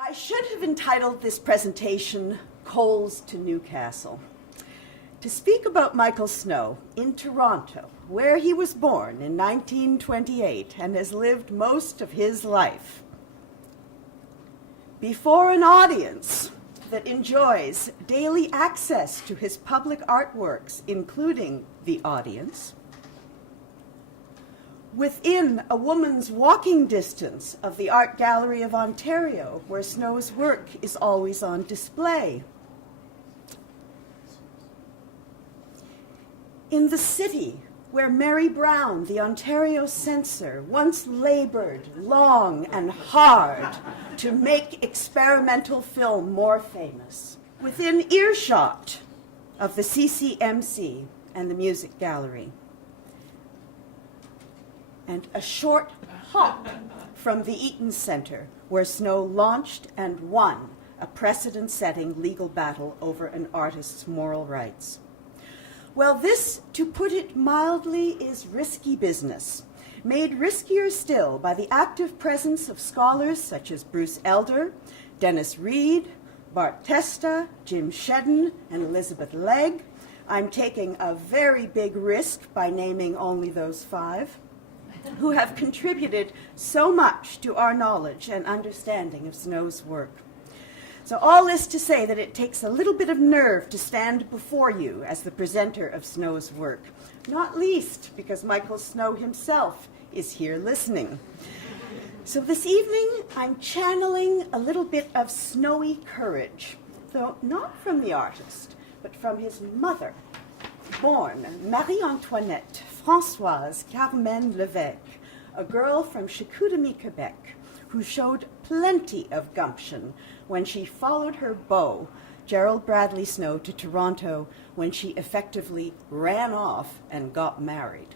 I should have entitled this presentation, Coals to Newcastle. To speak about Michael Snow in Toronto, where he was born in 1928 and has lived most of his life, before an audience that enjoys daily access to his public artworks, including the audience, within a woman's walking distance of the Art Gallery of Ontario, where Snow's work is always on display. In the city where Mary Brown, the Ontario censor, once labored long and hard to make experimental film more famous. Within earshot of the CCMC and the Music Gallery. And a short hop from the Eaton Centre, where Snow launched and won a precedent-setting legal battle over an artist's moral rights. Well, this, to put it mildly, is risky business, made riskier still by the active presence of scholars such as Bruce Elder, Dennis Reed, Bart Testa, Jim Shedden, and Elizabeth Legg. I'm taking a very big risk by naming only those five, who have contributed so much to our knowledge and understanding of Snow's work. So all this to say that it takes a little bit of nerve to stand before you as the presenter of Snow's work, not least because Michael Snow himself is here listening. So this evening, I'm channeling a little bit of snowy courage, though not from the artist, but from his mother, born Marie-Antoinette Françoise Carmen Lévesque, a girl from Chicoutimi, Quebec, who showed plenty of gumption when she followed her beau, Gerald Bradley Snow, to Toronto when she effectively ran off and got married.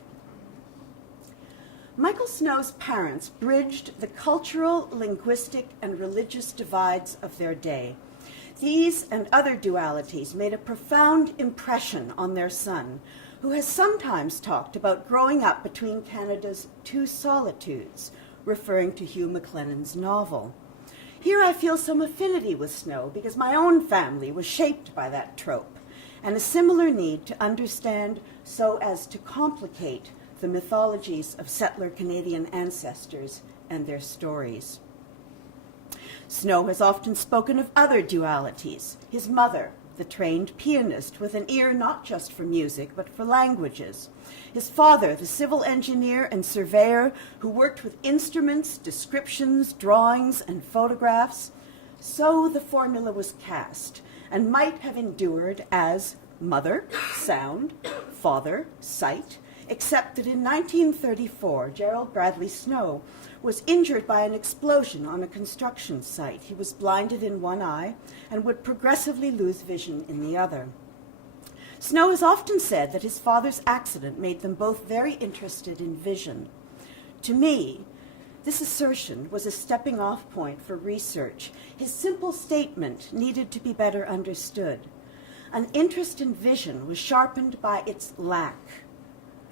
Michael Snow's parents bridged the cultural, linguistic, and religious divides of their day. These and other dualities made a profound impression on their son, who has sometimes talked about growing up between Canada's two solitudes, referring to Hugh MacLennan's novel. Here I feel some affinity with Snow because my own family was shaped by that trope, and a similar need to understand so as to complicate the mythologies of settler Canadian ancestors and their stories. Snow has often spoken of other dualities. His mother, the trained pianist with an ear not just for music but for languages. His father, the civil engineer and surveyor who worked with instruments, descriptions, drawings, and photographs. So the formula was cast and might have endured as mother, sound, father, sight, except that in 1934, Gerald Bradley Snow was injured by an explosion on a construction site. He was blinded in one eye and would progressively lose vision in the other. Snow has often said that his father's accident made them both very interested in vision. To me, this assertion was a stepping-off point for research. His simple statement needed to be better understood. An interest in vision was sharpened by its lack.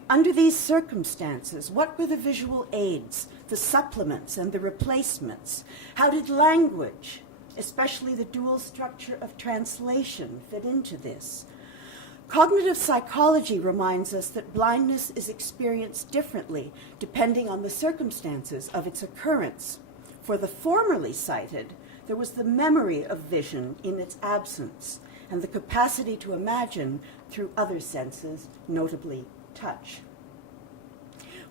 Under these circumstances, what were the visual aids, the supplements, and the replacements? How did language, especially the dual structure of translation, fit into this? Cognitive psychology reminds us that blindness is experienced differently depending on the circumstances of its occurrence. For the formerly sighted, there was the memory of vision in its absence and the capacity to imagine through other senses, notably touch.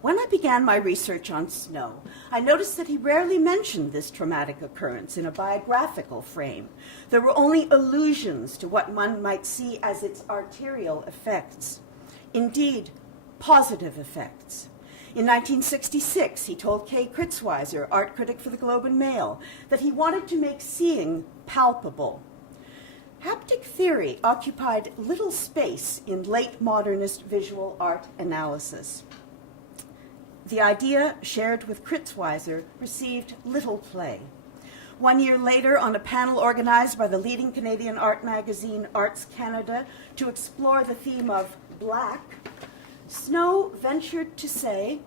When I began my research on Snow, I noticed that he rarely mentioned this traumatic occurrence in a biographical frame. There were only allusions to what one might see as its arterial effects. Indeed, positive effects. In 1966, he told Kay Kritzweiser, art critic for the Globe and Mail, that he wanted to make seeing palpable. Haptic theory occupied little space in late modernist visual art analysis. The idea, shared with Kritzweiser, received little play. 1 year later, on a panel organized by the leading Canadian art magazine Arts Canada to explore the theme of black, Snow ventured to say,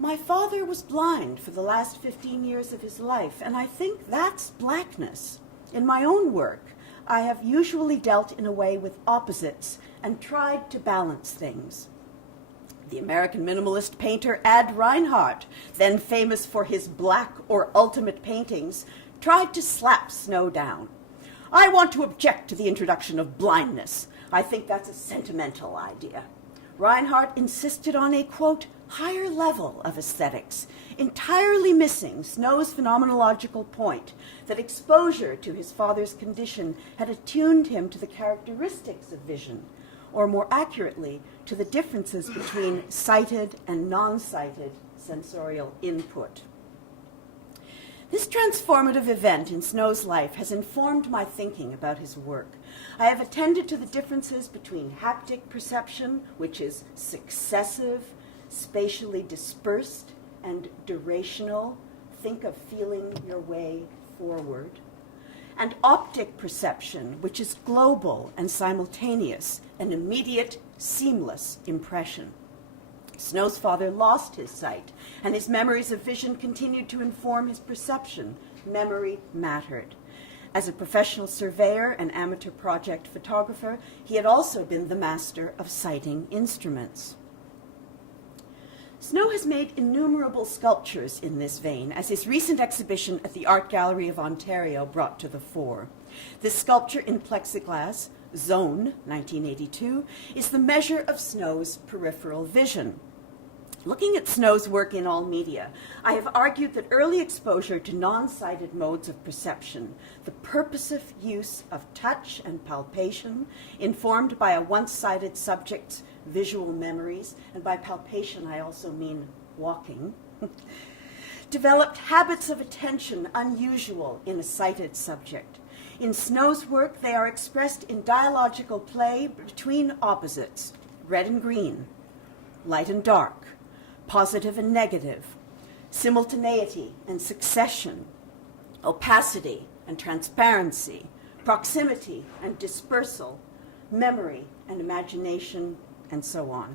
My father was blind for the last 15 years of his life, and I think that's blackness. In my own work, I have usually dealt in a way with opposites and tried to balance things. The American minimalist painter Ad Reinhardt, then famous for his black or ultimate paintings, tried to slap Snow down. I want to object to the introduction of blindness. I think that's a sentimental idea. Reinhardt insisted on a, quote, higher level of aesthetics, entirely missing Snow's phenomenological point that exposure to his father's condition had attuned him to the characteristics of vision, or more accurately, to the differences between sighted and non-sighted sensorial input. This transformative event in Snow's life has informed my thinking about his work. I have attended to the differences between haptic perception, which is successive, spatially dispersed, and durational, think of feeling your way forward, and optic perception, which is global and simultaneous, an immediate, seamless impression. Snow's father lost his sight, and his memories of vision continued to inform his perception. Memory mattered. As a professional surveyor and amateur project photographer, he had also been the master of sighting instruments. Snow has made innumerable sculptures in this vein, as his recent exhibition at the Art Gallery of Ontario brought to the fore. This sculpture in plexiglass, Zone, 1982, is the measure of Snow's peripheral vision. Looking at Snow's work in all media, I have argued that early exposure to non-sighted modes of perception, the purposive use of touch and palpation, informed by a once-sighted subject's visual memories, and by palpation I also mean walking, developed habits of attention unusual in a sighted subject. In Snow's work, they are expressed in dialogical play between opposites, red and green, light and dark, positive and negative, simultaneity and succession, opacity and transparency, proximity and dispersal, memory and imagination, and so on.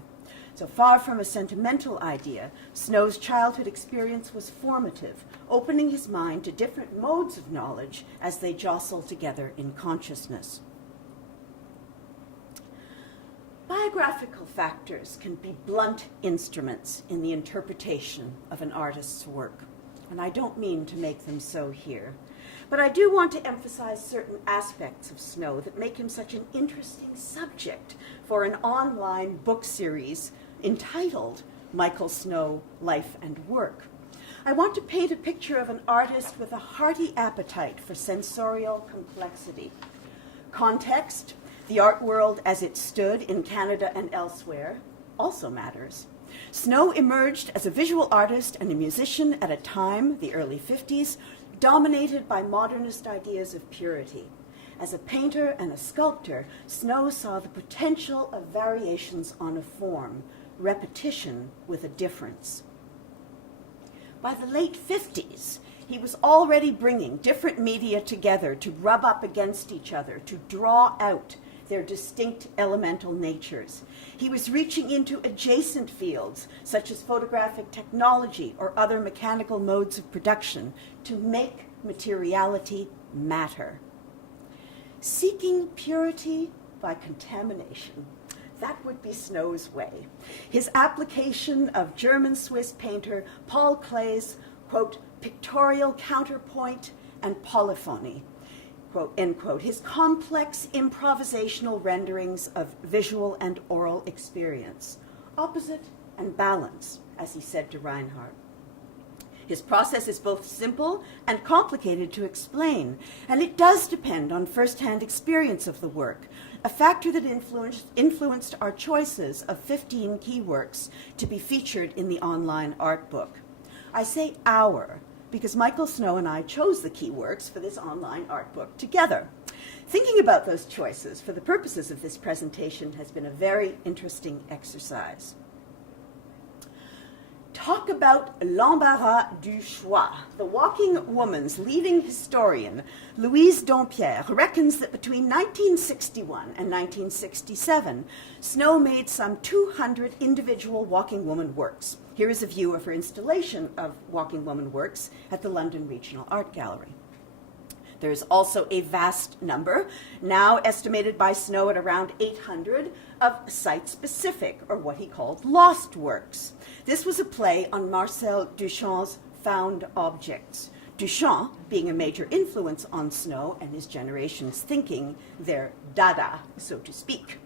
So far from a sentimental idea, Snow's childhood experience was formative, opening his mind to different modes of knowledge as they jostle together in consciousness. Biographical factors can be blunt instruments in the interpretation of an artist's work, and I don't mean to make them so here. But I do want to emphasize certain aspects of Snow that make him such an interesting subject for an online book series entitled Michael Snow, Life and Work. I want to paint a picture of an artist with a hearty appetite for sensorial complexity. Context, the art world as it stood in Canada and elsewhere, also matters. Snow emerged as a visual artist and a musician at a time, the early 50s, dominated by modernist ideas of purity. As a painter and a sculptor, Snow saw the potential of variations on a form, repetition with a difference. By the late 50s, he was already bringing different media together to rub up against each other, to draw out their distinct elemental natures. He was reaching into adjacent fields, such as photographic technology or other mechanical modes of production, to make materiality matter. Seeking purity by contamination, that would be Snow's way. His application of German-Swiss painter Paul Klee's, quote, pictorial counterpoint and polyphony, quote, end quote, his complex improvisational renderings of visual and oral experience, opposite and balance, as he said to Reinhardt. His process is both simple and complicated to explain, and it does depend on first-hand experience of the work, a factor that influenced our choices of 15 key works to be featured in the online art book. I say our, because Michael Snow and I chose the key works for this online art book together. Thinking about those choices for the purposes of this presentation has been a very interesting exercise. Talk about l'embarras du choix. The Walking Woman's leading historian, Louise Dompierre, reckons that between 1961 and 1967, Snow made some 200 individual Walking Woman works. Here is a view of her installation of Walking Woman works at the London Regional Art Gallery. There is also a vast number, now estimated by Snow at around 800, of site-specific, or what he called lost works. This was a play on Marcel Duchamp's Found Objects, Duchamp being a major influence on Snow and his generation's thinking, their dada, so to speak.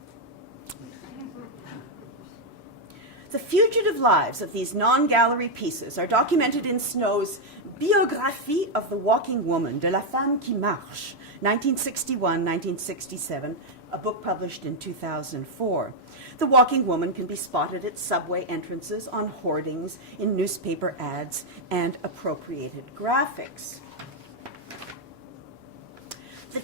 The fugitive lives of these non-gallery pieces are documented in Snow's Biographie of the Walking Woman, de la Femme qui Marche, 1961-1967, a book published in 2004. The walking woman can be spotted at subway entrances, on hoardings, in newspaper ads, and appropriated graphics. The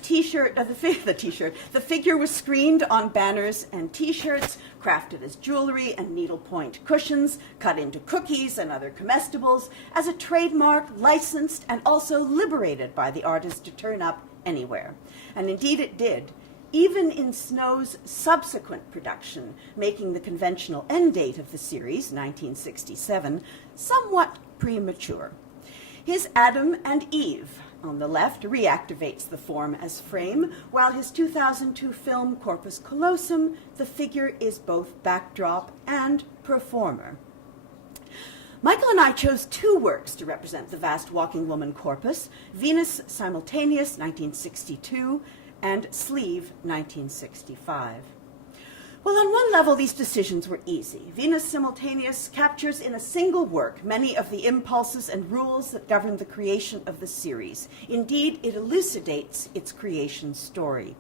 figure was screened on banners and T-shirts, crafted as jewelry and needlepoint cushions, cut into cookies and other comestibles, as a trademark, licensed, and also liberated by the artist to turn up anywhere. And indeed it did, even in Snow's subsequent production, making the conventional end date of the series, 1967, somewhat premature. His Adam and Eve, on the left, reactivates the form as frame, while his 2002 film Corpus Callosum, the figure is both backdrop and performer. Michael and I chose two works to represent the vast walking woman corpus, Venus Simultaneous, 1962, and Sleeve, 1965. Well, on one level, these decisions were easy. Venus Simultaneous captures in a single work many of the impulses and rules that govern the creation of the series. Indeed, it elucidates its creation story.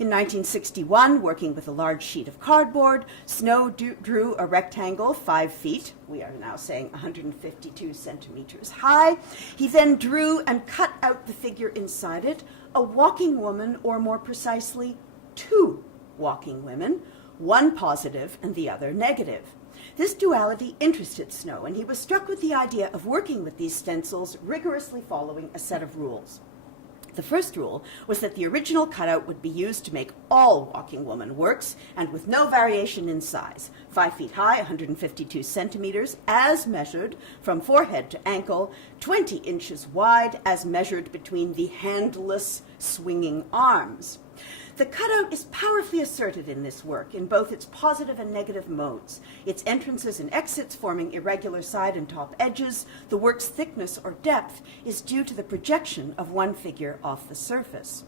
In 1961, working with a large sheet of cardboard, Snow drew a rectangle 5 feet, we are now saying 152 centimeters high. He then drew and cut out the figure inside it, a walking woman, or more precisely, two walking women, one positive and the other negative. This duality interested Snow, and he was struck with the idea of working with these stencils, rigorously following a set of rules. The first rule was that the original cutout would be used to make all walking woman works, and with no variation in size, 5 feet high, 152 centimeters, as measured from forehead to ankle, 20 inches wide, as measured between the handless swinging arms. The cutout is powerfully asserted in this work in both its positive and negative modes, its entrances and exits forming irregular side and top edges. The work's thickness or depth is due to the projection of one figure off the surface.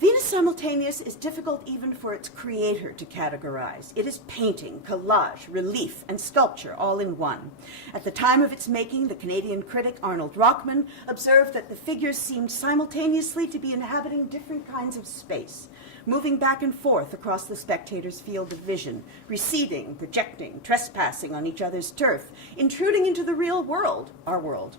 Venus Simultaneous is difficult even for its creator to categorize. It is painting, collage, relief, and sculpture all in one. At the time of its making, the Canadian critic Arnold Rockman observed that the figures seemed simultaneously to be inhabiting different kinds of space, moving back and forth across the spectator's field of vision, receding, projecting, trespassing on each other's turf, intruding into the real world, our world.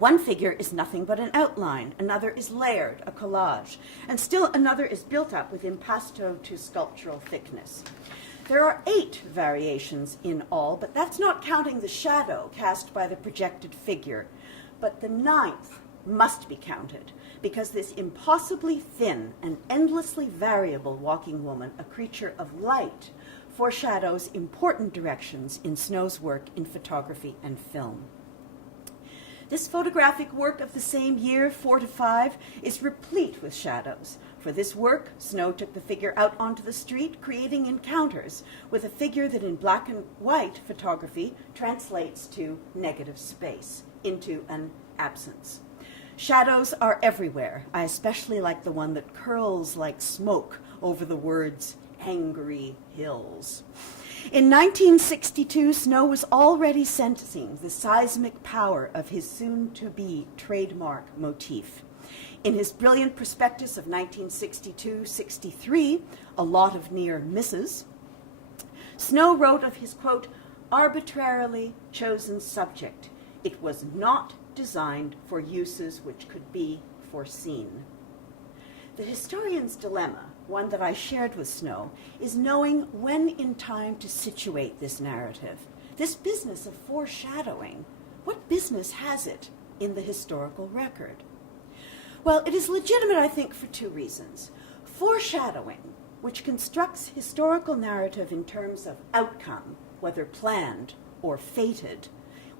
One figure is nothing but an outline, another is layered, a collage, and still another is built up with impasto to sculptural thickness. There are 8 variations in all, but that's not counting the shadow cast by the projected figure. But the 9th must be counted, because this impossibly thin and endlessly variable walking woman, a creature of light, foreshadows important directions in Snow's work in photography and film. This photographic work of the same year, 4 to 5, is replete with shadows. For this work, Snow took the figure out onto the street, creating encounters with a figure that in black and white photography translates to negative space, into an absence. Shadows are everywhere. I especially like the one that curls like smoke over the words, angry hills. In 1962, Snow was already sensing the seismic power of his soon-to-be trademark motif. In his brilliant prospectus of 1962-63, A Lot of Near Misses, Snow wrote of his, quote, arbitrarily chosen subject. It was not designed for uses which could be foreseen. The historian's dilemma, one that I shared with Snow, is knowing when in time to situate this narrative. This business of foreshadowing, what business has it in the historical record? Well, it is legitimate, I think, for 2 reasons. Foreshadowing, which constructs historical narrative in terms of outcome, whether planned or fated,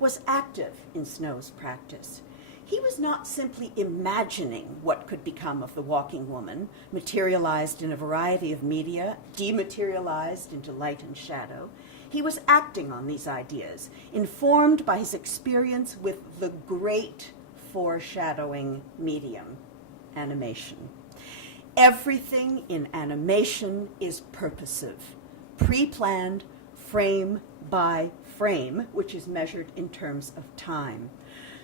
was active in Snow's practice. He was not simply imagining what could become of the walking woman, materialized in a variety of media, dematerialized into light and shadow. He was acting on these ideas, informed by his experience with the great foreshadowing medium, animation. Everything in animation is purposive, pre-planned, frame by frame, which is measured in terms of time.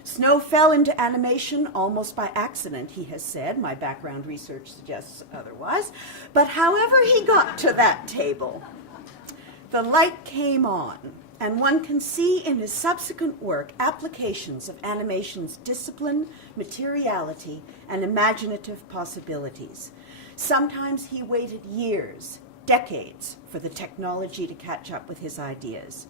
Snow fell into animation almost by accident, he has said. My background research suggests otherwise. But however he got to that table, the light came on, and one can see in his subsequent work applications of animation's discipline, materiality, and imaginative possibilities. Sometimes he waited years, decades, for the technology to catch up with his ideas.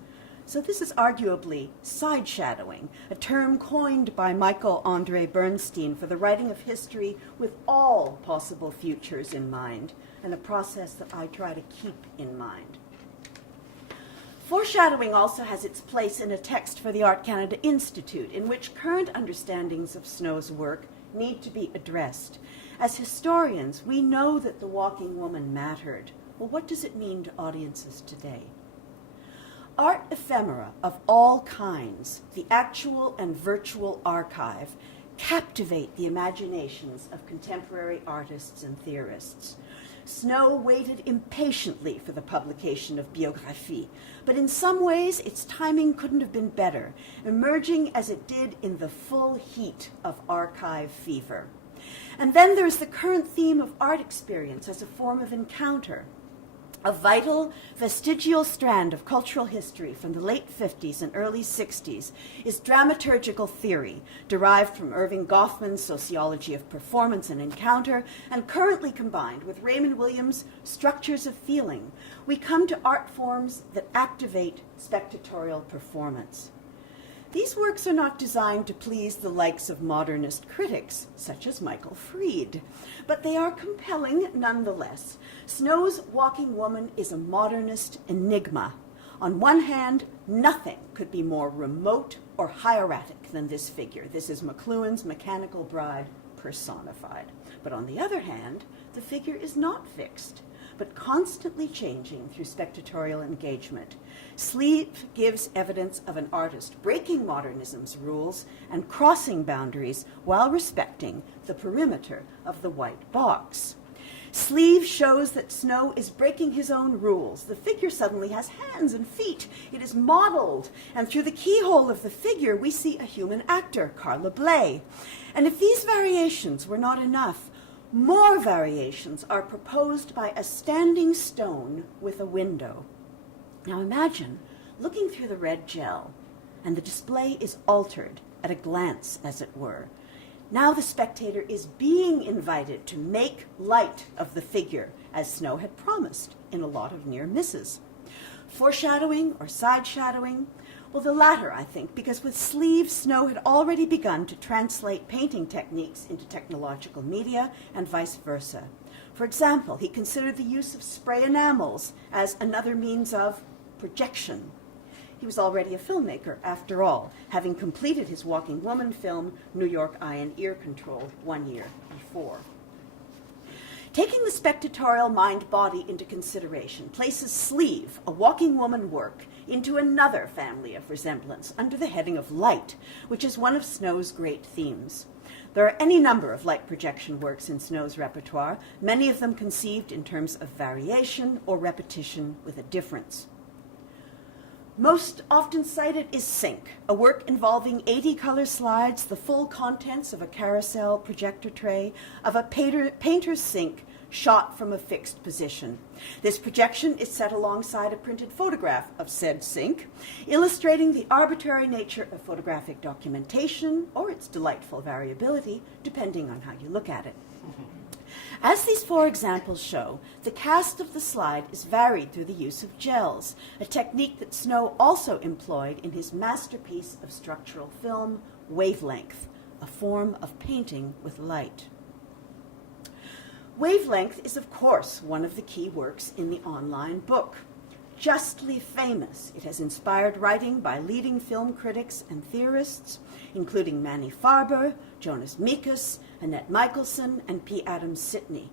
So this is arguably side-shadowing, a term coined by Michael Andre Bernstein for the writing of history with all possible futures in mind, and a process that I try to keep in mind. Foreshadowing also has its place in a text for the Art Canada Institute, in which current understandings of Snow's work need to be addressed. As historians, we know that the walking woman mattered. Well, what does it mean to audiences today? Art ephemera of all kinds, the actual and virtual archive, captivate the imaginations of contemporary artists and theorists. Snow waited impatiently for the publication of Biographie, but in some ways its timing couldn't have been better, emerging as it did in the full heat of archive fever. And then there's the current theme of art experience as a form of encounter. A vital, vestigial strand of cultural history from the late 50s and early 60s is dramaturgical theory, derived from Irving Goffman's sociology of performance and encounter, and currently combined with Raymond Williams' structures of feeling. We come to art forms that activate spectatorial performance. These works are not designed to please the likes of modernist critics, such as Michael Fried, but they are compelling nonetheless. Snow's Walking Woman is a modernist enigma. On one hand, nothing could be more remote or hieratic than this figure. This is McLuhan's Mechanical Bride personified. But on the other hand, the figure is not fixed, but constantly changing through spectatorial engagement. Sleeve gives evidence of an artist breaking modernism's rules and crossing boundaries while respecting the perimeter of the white box. Sleeve shows that Snow is breaking his own rules. The figure suddenly has hands and feet. It is modeled, and through the keyhole of the figure, we see a human actor, Carla Bley. And if these variations were not enough, more variations are proposed by a standing stone with a window. Now imagine looking through the red gel, and the display is altered at a glance, as it were. Now the spectator is being invited to make light of the figure, as Snow had promised in a lot of near misses. Foreshadowing or side-shadowing? Well, the latter, I think, because with Sleeve, Snow had already begun to translate painting techniques into technological media and vice versa. For example, he considered the use of spray enamels as another means of projection. He was already a filmmaker, after all, having completed his Walking Woman film, New York Eye and Ear Control, 1 year before. Taking the spectatorial mind-body into consideration places Sleeve, a Walking Woman work, into another family of resemblance under the heading of light, which is one of Snow's great themes. There are any number of light projection works in Snow's repertoire, many of them conceived in terms of variation or repetition with a difference. Most often cited is Sync, a work involving 80 color slides, the full contents of a carousel projector tray, of a painter's sink shot from a fixed position. This projection is set alongside a printed photograph of said sink, illustrating the arbitrary nature of photographic documentation or its delightful variability, depending on how you look at it. As these four examples show, the cast of the slide is varied through the use of gels, a technique that Snow also employed in his masterpiece of structural film, Wavelength, a form of painting with light. Wavelength is, of course, one of the key works in the online book. justly famous. It has inspired writing by leading film critics and theorists, including Manny Farber, Jonas Mekas, Annette Michelson, and P. Adams Sidney.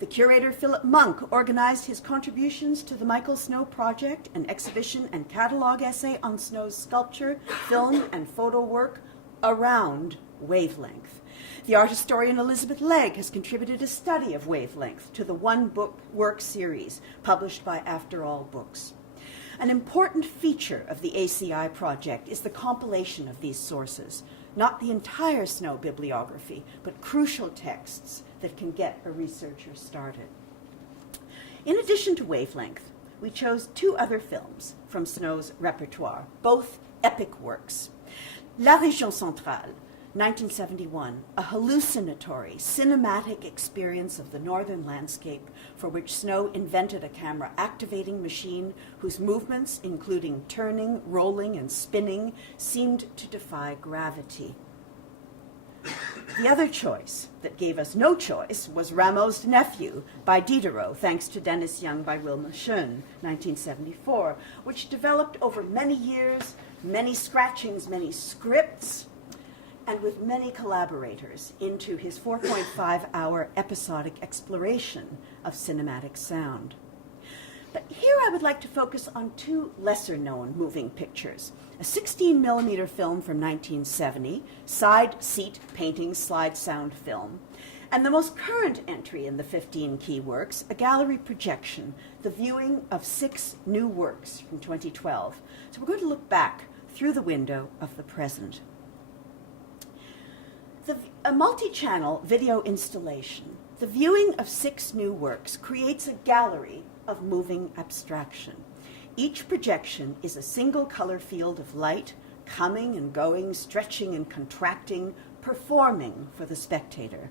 The curator Philip Monk organized his contributions to the Michael Snow Project, an exhibition and catalog essay on Snow's sculpture, film, and photo work around Wavelength. The art historian Elizabeth Legg has contributed a study of Wavelength to the one-book work series published by After All Books. An important feature of the ACI project is the compilation of these sources, not the entire Snow bibliography, but crucial texts that can get a researcher started. In addition to Wavelength, we chose two other films from Snow's repertoire, both epic works. La Région centrale, 1971, a hallucinatory, cinematic experience of the northern landscape for which Snow invented a camera-activating machine whose movements, including turning, rolling, and spinning, seemed to defy gravity. The other choice that gave us no choice was Rameau's Nephew by Diderot, thanks to Dennis Young by Wilma Schoen, 1974, which developed over many years, many scratchings, many scripts, and with many collaborators into his 4.5-hour episodic exploration of cinematic sound. But here I would like to focus on two lesser-known moving pictures, a 16mm film from 1970, side seat painting slide sound film, and the most current entry in the 15 key works, a gallery projection, the viewing of 6 new works from 2012. So we're going to look back through the window of the present. A multi-channel video installation, the viewing of 6 new works creates a gallery of moving abstraction. Each projection is a single color field of light, coming and going, stretching and contracting, performing for the spectator.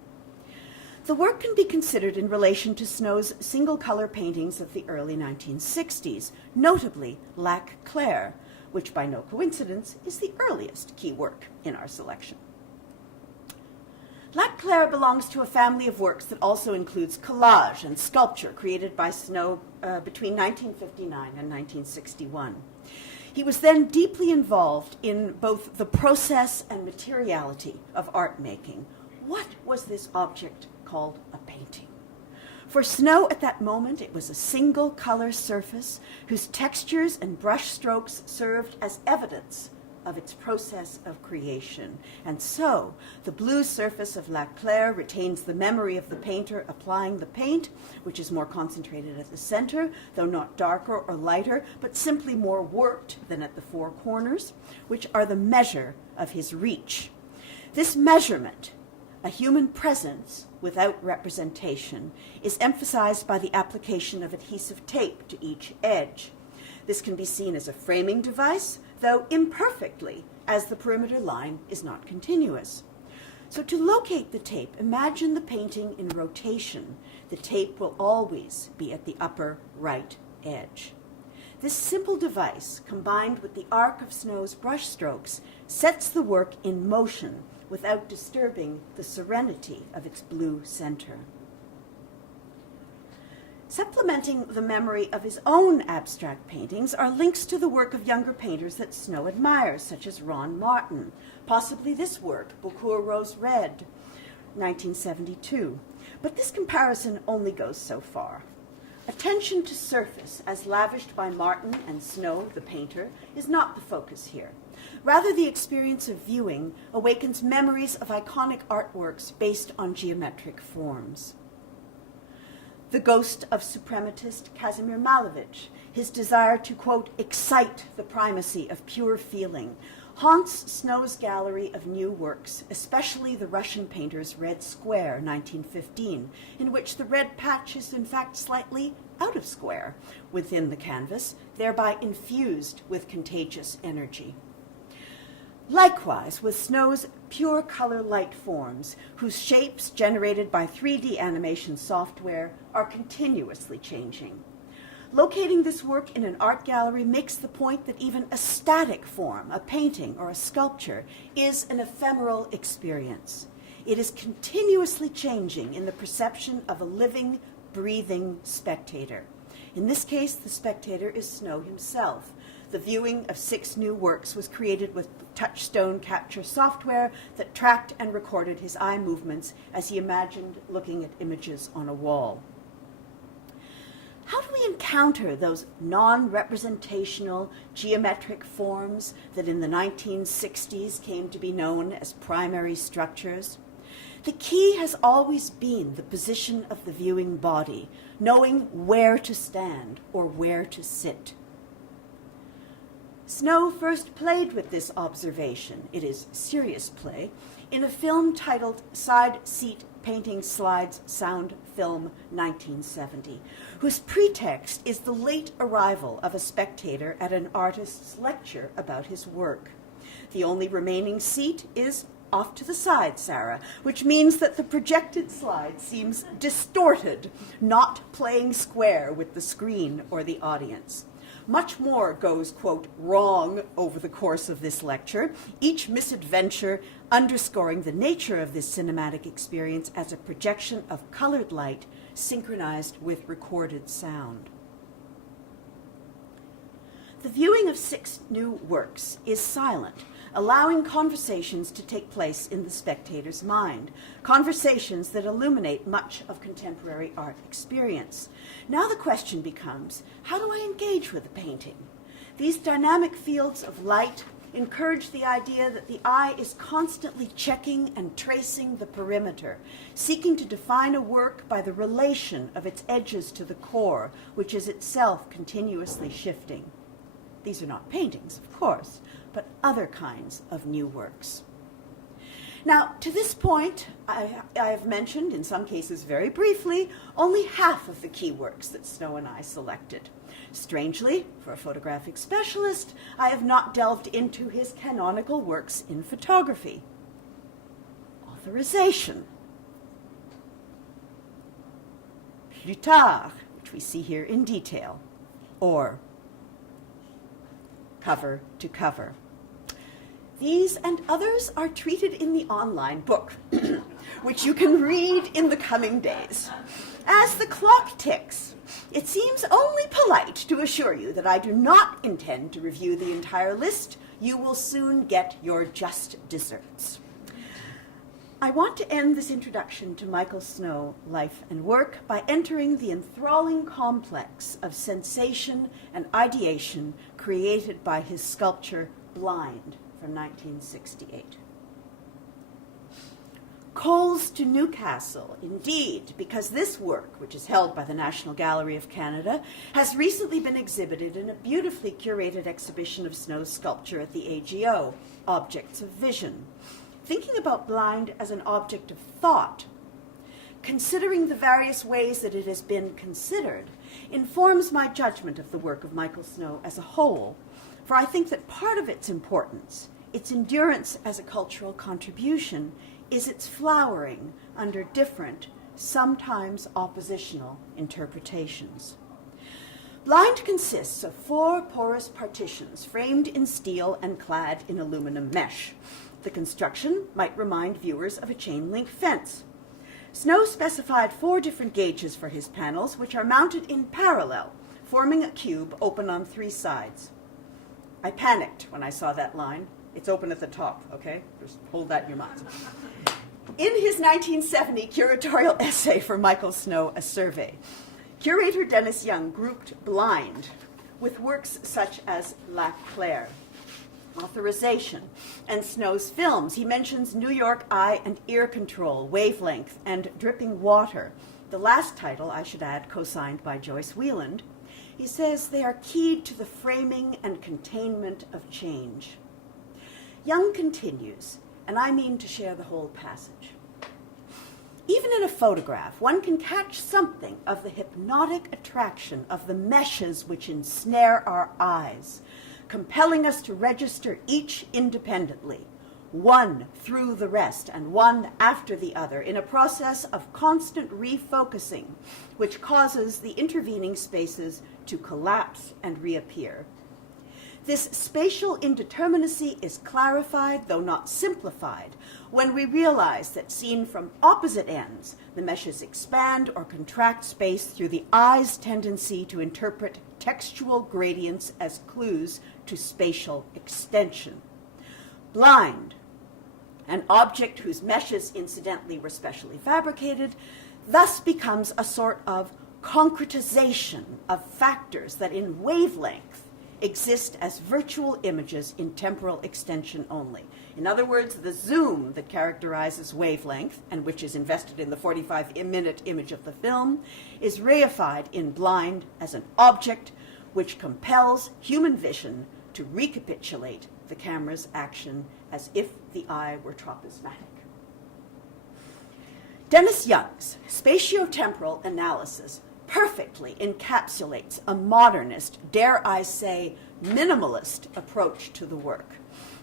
The work can be considered in relation to Snow's single-color paintings of the early 1960s, notably Lac Clair, which by no coincidence is the earliest key work in our selection. Lac Clair belongs to a family of works that also includes collage and sculpture created by Snow between 1959 and 1961. He was then deeply involved in both the process and materiality of art making. What was this object called a painting? For Snow at that moment, it was a single color surface whose textures and brush strokes served as evidence of its process of creation. And so, the blue surface of Lac Clair retains the memory of the painter applying the paint, which is more concentrated at the center, though not darker or lighter, but simply more worked than at the 4 corners, which are the measure of his reach. This measurement, a human presence without representation, is emphasized by the application of adhesive tape to each edge. This can be seen as a framing device, though imperfectly, as the perimeter line is not continuous. So to locate the tape, imagine the painting in rotation. The tape will always be at the upper right edge. This simple device, combined with the arc of Snow's brushstrokes, sets the work in motion without disturbing the serenity of its blue center. Supplementing the memory of his own abstract paintings are links to the work of younger painters that Snow admires, such as Ron Martin, possibly this work, Bocour Rose Red, 1972. But this comparison only goes so far. Attention to surface, as lavished by Martin and Snow, the painter, is not the focus here. Rather, the experience of viewing awakens memories of iconic artworks based on geometric forms. The ghost of suprematist Kazimir Malevich, his desire to, quote, excite the primacy of pure feeling, haunts Snow's gallery of new works, especially the Russian painter's Red Square, 1915, in which the red patch is in fact slightly out of square within the canvas, thereby infused with contagious energy. Likewise with Snow's pure color light forms, whose shapes generated by 3D animation software are continuously changing. Locating this work in an art gallery makes the point that even a static form, a painting or a sculpture, is an ephemeral experience. It is continuously changing in the perception of a living, breathing spectator. In this case, the spectator is Snow himself. The viewing of 6 new works was created with touchstone capture software that tracked and recorded his eye movements as he imagined looking at images on a wall. How do we encounter those non-representational geometric forms that in the 1960s came to be known as primary structures? The key has always been the position of the viewing body, knowing where to stand or where to sit. Snow first played with this observation, it is serious play, in a film titled Side Seat Painting Slides Sound Film 1970, whose pretext is the late arrival of a spectator at an artist's lecture about his work. The only remaining seat is off to the side, Sarah, which means that the projected slide seems distorted, not playing square with the screen or the audience. Much more goes, quote, wrong over the course of this lecture, each misadventure underscoring the nature of this cinematic experience as a projection of colored light synchronized with recorded sound. The viewing of 6 new works is silent, allowing conversations to take place in the spectator's mind, conversations that illuminate much of contemporary art experience. Now the question becomes, how do I engage with the painting? These dynamic fields of light encourage the idea that the eye is constantly checking and tracing the perimeter, seeking to define a work by the relation of its edges to the core, which is itself continuously shifting. These are not paintings, of course, but other kinds of new works. Now, to this point, I have mentioned, in some cases very briefly, only half of the key works that Snow and I selected. Strangely, for a photographic specialist, I have not delved into his canonical works in photography. Authorization. Plus tard, which we see here in detail, or cover to cover. These and others are treated in the online book, which you can read in the coming days. As the clock ticks, it seems only polite to assure you that I do not intend to review the entire list. You will soon get your just desserts. I want to end this introduction to Michael Snow, life and work, by entering the enthralling complex of sensation and ideation created by his sculpture Blind from 1968. Coals to Newcastle, indeed, because this work, which is held by the National Gallery of Canada, has recently been exhibited in a beautifully curated exhibition of Snow's sculpture at the AGO, Objects of Vision. Thinking about Blind as an object of thought, considering the various ways that it has been considered, informs my judgment of the work of Michael Snow as a whole, for I think that part of its importance, its endurance as a cultural contribution, is its flowering under different, sometimes oppositional interpretations. Blind consists of 4 porous partitions framed in steel and clad in aluminum mesh. The construction might remind viewers of a chain-link fence. Snow specified 4 different gauges for his panels, which are mounted in parallel, forming a cube open on 3 sides. I panicked when I saw that line. It's open at the top, okay? Just hold that in your minds. In his 1970 curatorial essay for Michael Snow, A Survey, curator Dennis Young grouped Blind with works such as Lac Clair, Authorization, and Snow's films. He mentions New York Eye and Ear Control, Wavelength, and Dripping Water. The last title, I should add, co-signed by Joyce Wieland. He says they are keyed to the framing and containment of change. Young continues, and I mean to share the whole passage. Even in a photograph, one can catch something of the hypnotic attraction of the meshes which ensnare our eyes, compelling us to register each independently, one through the rest and one after the other, in a process of constant refocusing, which causes the intervening spaces to collapse and reappear. This spatial indeterminacy is clarified, though not simplified, when we realize that seen from opposite ends, the meshes expand or contract space through the eye's tendency to interpret textual gradients as clues to spatial extension. Blind, an object whose meshes incidentally were specially fabricated, thus becomes a sort of concretization of factors that in wavelength exist as virtual images in temporal extension only. In other words, the zoom that characterizes wavelength, and which is invested in the 45-minute image of the film, is reified in Blind as an object which compels human vision to recapitulate the camera's action as if the eye were tropismatic. Dennis Young's spatiotemporal analysis perfectly encapsulates a modernist, dare I say, minimalist approach to the work.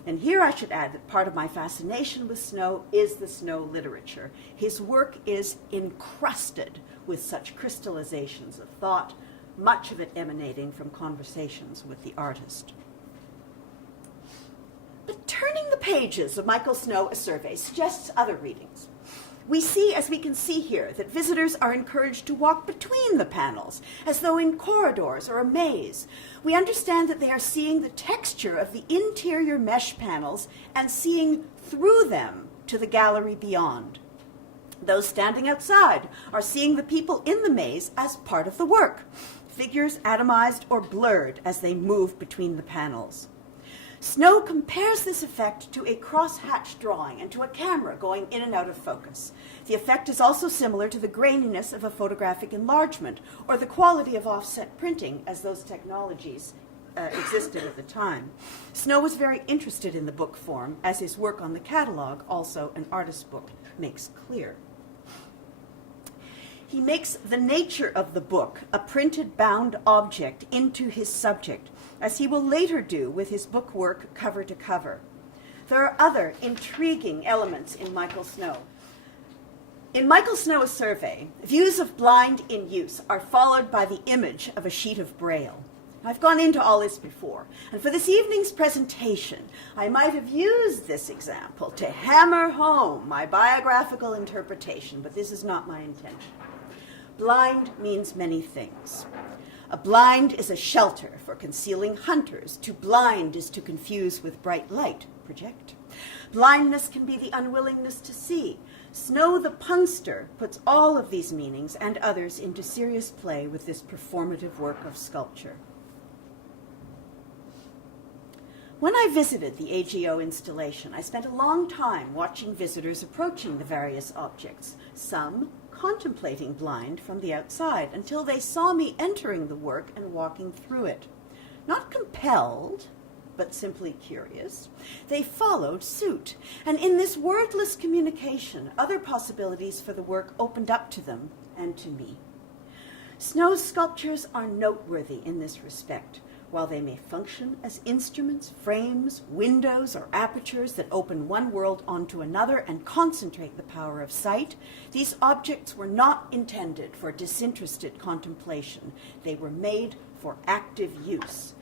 And here I should add that part of my fascination with Snow is the Snow literature. His work is encrusted with such crystallizations of thought, much of it emanating from conversations with the artist. But turning the pages of Michael Snow, A Survey, suggests other readings. We see, as we can see here, that visitors are encouraged to walk between the panels, as though in corridors or a maze. We understand that they are seeing the texture of the interior mesh panels and seeing through them to the gallery beyond. Those standing outside are seeing the people in the maze as part of the work, figures atomized or blurred as they move between the panels. Snow compares this effect to a crosshatch drawing and to a camera going in and out of focus. The effect is also similar to the graininess of a photographic enlargement or the quality of offset printing as those technologies existed at the time. Snow was very interested in the book form, as his work on the catalog, also an artist's book, makes clear. He makes the nature of the book a printed bound object into his subject, as he will later do with his book work cover to cover. There are other intriguing elements in Michael Snow. In Michael Snow, A Survey, views of Blind in use are followed by the image of a sheet of braille. I've gone into all this before, and for this evening's presentation, I might have used this example to hammer home my biographical interpretation, but this is not my intention. Blind means many things. A blind is a shelter for concealing hunters. To blind is to confuse with bright light, project. Blindness can be the unwillingness to see. Snow the punster puts all of these meanings and others into serious play with this performative work of sculpture. When I visited the AGO installation, I spent a long time watching visitors approaching the various objects, some contemplating Blind from the outside until they saw me entering the work and walking through it. Not compelled, but simply curious, they followed suit, and in this wordless communication, other possibilities for the work opened up to them and to me. Snow's sculptures are noteworthy in this respect. While they may function as instruments, frames, windows, or apertures that open one world onto another and concentrate the power of sight, these objects were not intended for disinterested contemplation. They were made for active use.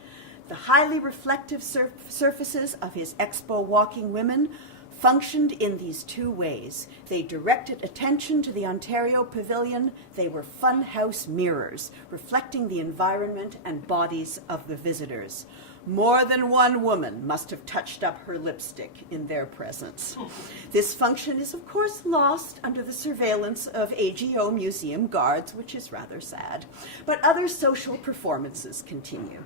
The highly reflective surfaces of his expo walking women functioned in these two ways. They directed attention to the Ontario Pavilion. They were funhouse mirrors, reflecting the environment and bodies of the visitors. More than one woman must have touched up her lipstick in their presence. This function is, of course, lost under the surveillance of AGO museum guards, which is rather sad. But other social performances continue.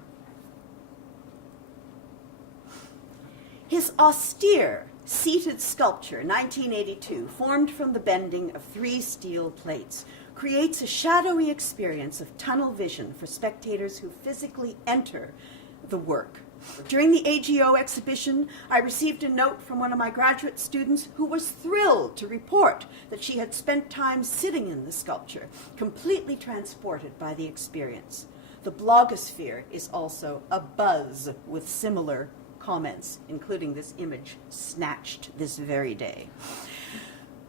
His austere, seated sculpture, 1982, formed from the bending of 3 steel plates, creates a shadowy experience of tunnel vision for spectators who physically enter the work. During the AGO exhibition, I received a note from one of my graduate students who was thrilled to report that she had spent time sitting in the sculpture, completely transported by the experience. The blogosphere is also abuzz with similar comments, including this image snatched this very day.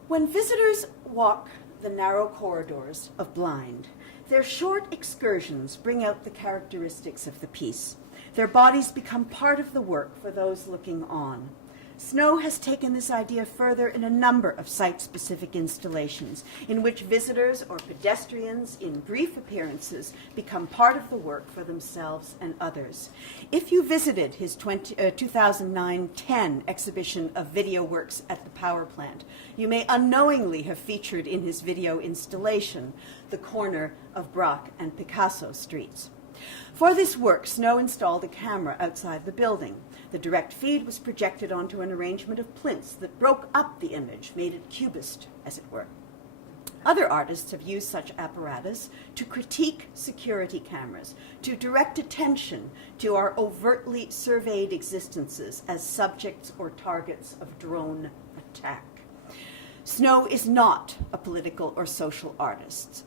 When visitors walk the narrow corridors of Blind, their short excursions bring out the characteristics of the piece. Their bodies become part of the work for those looking on. Snow has taken this idea further in a number of site-specific installations in which visitors or pedestrians in brief appearances become part of the work for themselves and others. If you visited his 2009-10 exhibition of video works at the power plant, you may unknowingly have featured in his video installation the corner of Braque and Picasso streets. For this work, Snow installed a camera outside the building. The direct feed was projected onto an arrangement of plinths that broke up the image, made it cubist, as it were. Other artists have used such apparatus to critique security cameras, to direct attention to our overtly surveyed existences as subjects or targets of drone attack. Snow is not a political or social artist.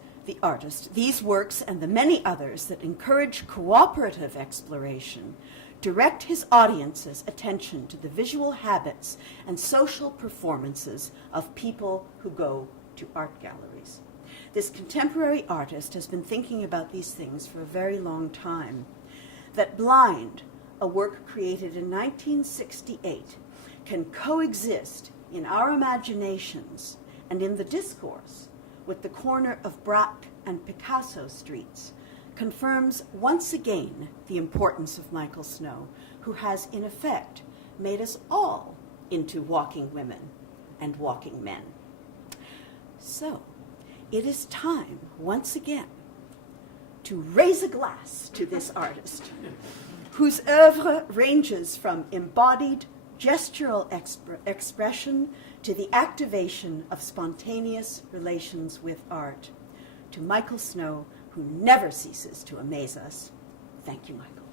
These works and the many others that encourage cooperative exploration direct his audience's attention to the visual habits and social performances of people who go to art galleries. This contemporary artist has been thinking about these things for a very long time. That Blind, a work created in 1968, can coexist in our imaginations and in the discourse with the corner of Braque and Picasso streets, confirms once again the importance of Michael Snow, who has in effect made us all into walking women and walking men. So, it is time once again to raise a glass to this artist, whose oeuvre ranges from embodied gestural expression to the activation of spontaneous relations with art. To Michael Snow, who never ceases to amaze us. Thank you, Michael.